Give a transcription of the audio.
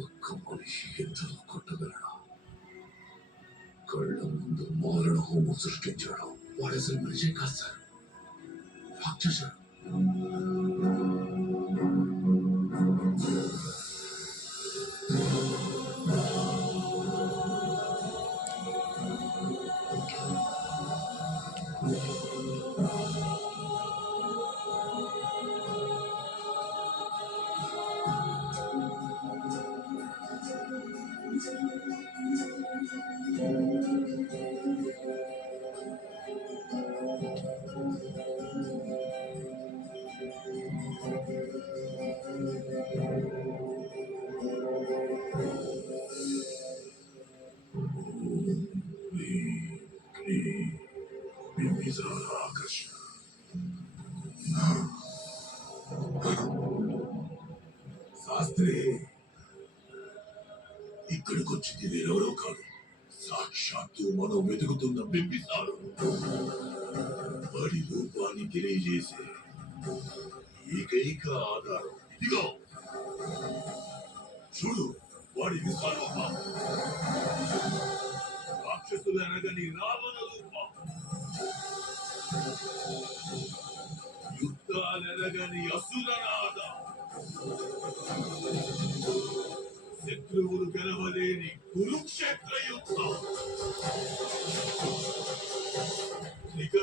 ఒక్క మనిషి ఎంతలో కొట్టగలడా? కళ్ళ ముందు మారణ హోమం సృష్టించాడు. వాడు అసలు మనిషే కాదు సార్, రాక్షసుడు. ఆకర్షణ శాస్త్రి ఇక్కడికి వచ్చింది వేరెవరో కాదు, సాక్షాత్తు మనం వెతుకుతున్న బింబిసారు. వాడి రూపాన్ని తెలియజేసే ఏకైక ఆధారం ఇదిగో చూడు. వాడి విశ్వరూపం రాక్షసులు అనగని రావణ రూపం, యుద్ధాలెరగని అసురనాద, శత్రువులు గెలవలేని కురుక్షేత్ర యుద్ధం.